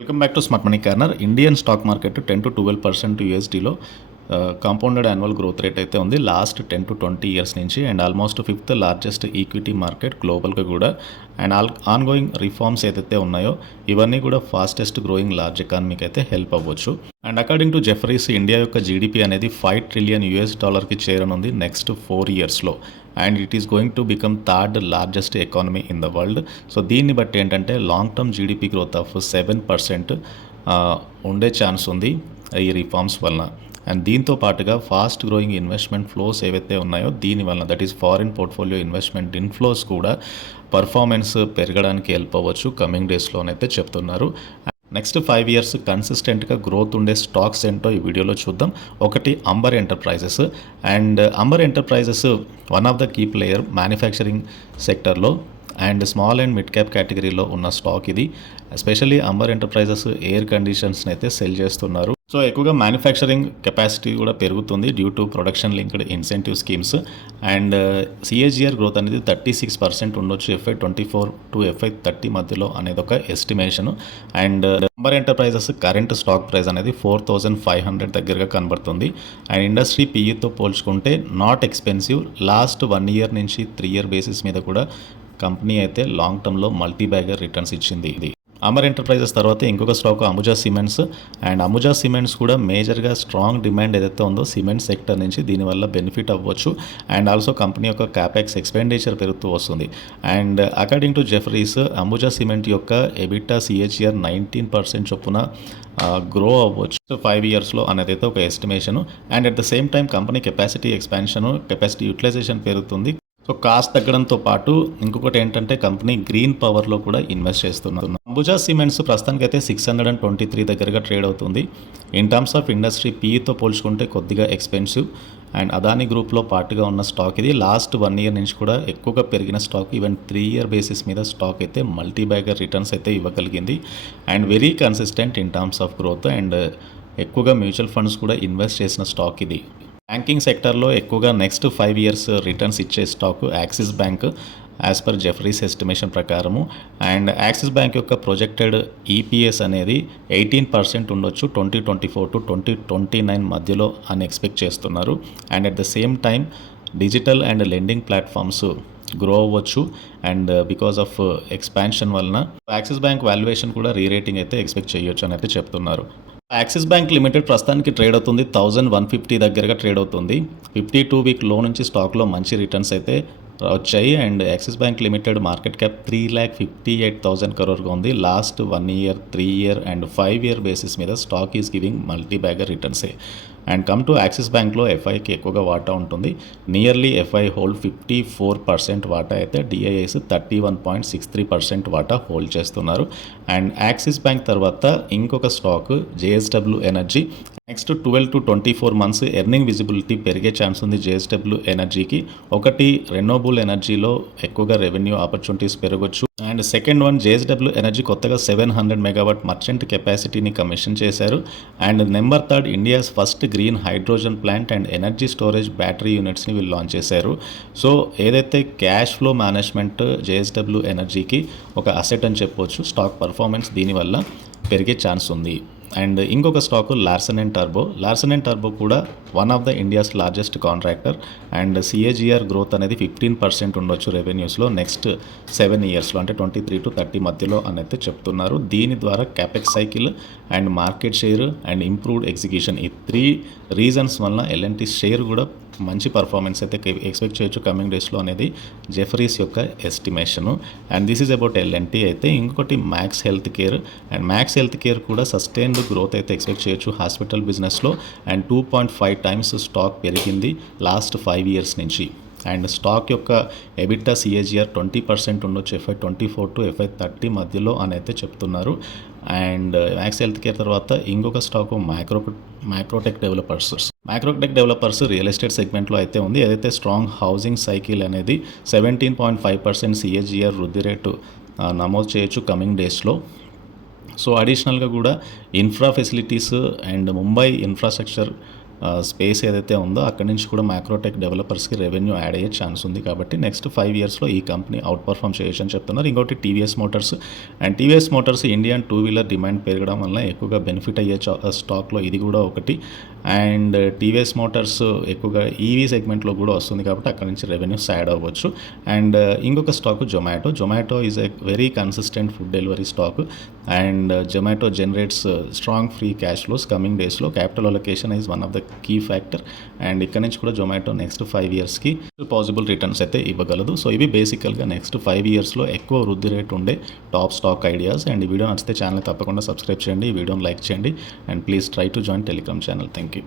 Welcome back to Smart Money Corner. Indian stock market 10 to 12% యూఎస్డీలో compounded annual growth rate అయితే ఉంది last 10 to 20 years నుంచి. And almost fifth largest equity market గ్లోబల్గా కూడా. And ongoing reforms ఏదైతే ఉన్నాయో ఇవన్నీ కూడా ఫాస్టెస్ట్ గ్రోయింగ్ లార్జ్ ఎకానమీకి అయితే హెల్ప్ అవ్వచ్చు. And according to Jeffries, India యొక్క జీడిపి అనేది $5 trillion చేరనుంది నెక్స్ట్ 4 ఇయర్స్లో. And it is going to become third largest economy in the world. So దీన్ని బట్టి ఏంటంటే long term GDP growth of 7% ఉండే ఛాన్స్ ఉంది ఈ రిఫార్మ్స్ వలన. అండ్ దీంతో పాటుగా ఫాస్ట్ గ్రోయింగ్ ఇన్వెస్ట్మెంట్ ఫ్లోస్ ఏవైతే ఉన్నాయో దీని వలన, that is foreign portfolio investment inflows కూడా పర్ఫార్మెన్స్ పెరగడానికి హెల్ప్ అవ్వచ్చు కమింగ్ డేస్లోనైతే చెప్తున్నారు. నెక్స్ట్ 5 ఇయర్స్ కన్సిస్టెంట్గా గ్రోత్ ఉండే స్టాక్స్ ఏంటో ఈ వీడియోలో చూద్దాం. ఒకటి Amber Enterprises. And amber Enterprises one of the key player manufacturing సెక్టర్లో and small and mid cap కేటగిరీలో ఉన్న స్టాక్ ఇది. ఎస్పెషల్లీ అంబర్ ఎంటర్ప్రైజెస్ ఎయిర్ కండిషన్స్ని అయితే సెల్ చేస్తున్నారు. సో ఎక్కువగా మ్యానుఫ్యాక్చరింగ్ కెపాసిటీ కూడా పెరుగుతుంది due to production linked incentive schemes. And CAGR growth అనేది 36% ఉండొచ్చు FY24 to FY30 మధ్యలో అనేది ఒక estimation. And amber Enterprises current stock price అనేది 4,500 దగ్గరగా కనబడుతుంది. అండ్ ఇండస్ట్రీ పీఈతో పోల్చుకుంటే నాట్ ఎక్స్పెన్సివ్. లాస్ట్ 1 ఇయర్ నుంచి 3 ఇయర్ బేసిస్ మీద కూడా కంపెనీ అయితే లాంగ్ టర్మ్లో మల్టీ బ్యాగర్ రిటర్న్స్ ఇచ్చింది. ఇది అంబర్ ఎంటర్ప్రైజెస్ తర్వాత ఇంకొక stock Ambuja cements. And Ambuja cements కూడా మేజర్గా స్ట్రాంగ్ డిమాండ్ ఏదైతే ఉందో సిమెంట్ సెక్టర్ నుంచి దీనివల్ల బెనిఫిట్ అవ్వచ్చు. అండ్ ఆల్సో కంపెనీ యొక్క క్యాపెక్స్ ఎక్స్పెండిచర్ పెరుగుతూ వస్తుంది. And according to Jeffries, Ambuja cement యొక్క ఎబిటా CAGR 19% చొప్పున గ్రో అవ్వచ్చు 5 ఇయర్స్లో అనేది అయితే ఒక estimation. And at the same time company capacity expansion, capacity utilisation పెరుగుతుంది. సో కాస్ట్ తగ్గడంతో పాటు ఇంకొకటి ఏంటంటే కంపెనీ గ్రీన్ పవర్లో కూడా ఇన్వెస్ట్ చేస్తున్నారు. అంబుజా సిమెంట్స్ ప్రస్తుతానికి అయితే 623 దగ్గరగా ట్రేడ్ అవుతుంది. ఇన్ టర్మ్స్ ఆఫ్ ఇండస్ట్రీ పీఈతో పోల్చుకుంటే కొద్దిగా ఎక్స్పెన్సివ్. అండ్ అదానీ గ్రూప్లో పార్ట్గా ఉన్న స్టాక్ ఇది. లాస్ట్ 1 ఇయర్ నుంచి కూడా ఎక్కువగా పెరిగిన స్టాక్. ఈవెన్ 3 ఇయర్ బేసిస్ మీద స్టాక్ అయితే మల్టీ బ్యాగర్ రిటర్న్స్ అయితే ఇవ్వగలిగింది. And very consistent in terms of growth. And ఎక్కువగా మ్యూచువల్ ఫండ్స్ కూడా ఇన్వెస్ట్ చేసిన స్టాక్ ఇది. బ్యాంకింగ్ సెక్టర్లో ఎక్కువగా నెక్స్ట్ 5 ఇయర్స్ రిటర్న్స్ ఇచ్చే stock Axis Bank as per Jefferies estimation ప్రకారము. అండ్ యాక్సిస్ బ్యాంక్ యొక్క ప్రొజెక్టెడ్ ఈపీఎస్ అనేది 18% ఉండొచ్చు 2024 to 2029 మధ్యలో అని ఎక్స్పెక్ట్ చేస్తున్నారు. And at the same time digital and lending platforms grow అవ్వచ్చు. అండ్ బికాస్ ఆఫ్ ఎక్స్పాన్షన్ వలన యాక్సిస్ బ్యాంక్ వాల్యుయేషన్ కూడా రీరేటింగ్ అయితే ఎక్స్పెక్ట్ చేయొచ్చు అని అయితే చెప్తున్నారు. యాక్సిస్ బ్యాంక్ లిమిటెడ్ ప్రస్తుతానికి ట్రేడ్ అవుతుంది 1150 దగ్గరగా ట్రేడ్ అవుతుంది. 52 వీక్ లో నుంచి స్టాక్లో మంచి రిటర్న్స్ అయితే వచ్చాయి. And Axis Bank limited market cap 3,58,000 crore ఉంది. Last 1 year 3 year and 5 year basis మీద stock is giving multi bagger రిటర్న్సే. అండ్ కమ్ టు యాక్సిస్ బ్యాంక్లో ఎఫ్ఐకి ఎక్కువగా వాటా ఉంటుంది. నియర్లీ ఎఫ్ఐ హోల్డ్ 54% వాటా అయితే డిఐఎస్ 31.63% వాటా హోల్డ్ చేస్తున్నారు. అండ్ యాక్సిస్ బ్యాంక్ తర్వాత ఇంకొక stock JSW energy. Next 12 to 24 months earning visibility పెరిగే ఛాన్స్ ఉంది JSW ఎనర్జీకి. ఒకటి రెన్యూవబుల్ ఎనర్జీలో ఎక్కువగా రెవెన్యూ ఆపర్చునిటీస్ పెరగవచ్చు. And second one, JSW energy కొత్తగా 700 మెగావాట్ మర్చెంట్ కెపాసిటీని కమిషన్ చేశారు. And number 3 India's first green hydrogen plant and energy storage battery యూనిట్స్ని వీళ్ళు లాంచ్ చేశారు. సో ఏదైతే క్యాష్ ఫ్లో మేనేజ్మెంట్ JSW ఎనర్జీకి ఒక అసెట్ అని చెప్పవచ్చు. స్టాక్ పర్ఫార్మెన్స్ దీనివల్ల పెరిగే ఛాన్స్ ఉంది. అండ్ ఇంకొక స్టాకు లార్సన్ అండ్ టర్బో కూడా one of the India's largest contractor. And CAGR growth అనేది 15% ఉండొచ్చు రెవెన్యూస్లో నెక్స్ట్ 7 ఇయర్స్లో, అంటే 23 to 30 మధ్యలో అని అయితే చెప్తున్నారు. దీని ద్వారా capex cycle and market share and improved execution, ఈ 3 రీజన్స్ వలన L&T షేర్ కూడా మంచి పర్ఫార్మెన్స్ అయితే ఎక్స్పెక్ట్ చేయొచ్చు కమింగ్ డేస్లో అనేది జెఫరీస్ యొక్క estimation. And this is about L&T. అయితే ఇంకొకటి max health care. And max health care కూడా సస్టైన్డ్ గ్రోత్ అయితే ఎక్స్పెక్ట్ చేయొచ్చు హాస్పిటల్ బిజినెస్లో. అండ్ 2.5 times స్టాక్ పెరిగింది లాస్ట్ 5 ఇయర్స్ నుంచి. అండ్ స్టాక్ యొక్క ఎబిటా CAGR 20% ఉండొచ్చు FY24 to FY30 మధ్యలో అని అయితే చెప్తున్నారు. అండ్ మ్యాక్స్ హెల్త్ కేర్ తర్వాత ఇంకొక stock Microtek developers real estate సెగ్మెంట్లో అయితే ఉంది. ఏదైతే స్ట్రాంగ్ హౌసింగ్ సైకిల్ అనేది 17.5% CAGR వృద్ధి రేటు నమోదు చేయొచ్చు కమింగ్ డేస్లో. సో అడిషనల్గా కూడా infra facilities and Mumbai infrastructure space ఏదైతే ఉందో అక్కడి నుంచి కూడా మ్యాక్రోటెక్ డెవలపర్స్కి రెవెన్యూ యాడ్ అయ్యే ఛాన్స్ ఉంది. కాబట్టి నెక్స్ట్ 5 ఇయర్స్లో ఈ కంపెనీ అవుట్ పర్ఫామ్ చేయొచ్చు అని చెప్తున్నారు. ఇంకోటి TVS Motors and TVS Motors Indian two wheeler demand పెరగడం వల్ల ఎక్కువగా బెనిఫిట్ అయ్యే స్టాక్లో ఇది కూడా ఒకటి. అండ్ టీవీఎస్ మోటార్స్ ఎక్కువగా ఈవీ సెగ్మెంట్లో కూడా వస్తుంది కాబట్టి అక్కడ నుంచి రెవెన్యూస్ యాడ్ అవ్వచ్చు. అండ్ ఇంకొక stock Zomato is a very consistent food delivery stock and Zomato generates strong free cash flows coming డేస్లో. Capital allocation is one of the key factor and ఇక్కడ నుంచి కూడా జొమాటో నెక్స్ట్ 5 ఇయర్స్కి పాసిబుల్ రిటర్న్స్ అయితే ఇవ్వగలదు. సో ఇవి బేసికల్గా నెక్స్ట్ 5 ఇయర్స్లో ఎక్కువ వృద్ధి రేట్ ఉండే టాప్ స్టాక్ ఐడియాస్. అండ్ ఈ వీడియో నచ్చితే ఛానల్ తప్పకుండా సబ్స్క్రైబ్ చేయండి, ఈ వీడియోని లైక్ చేయండి and please try to join Telegram channel. Thank you.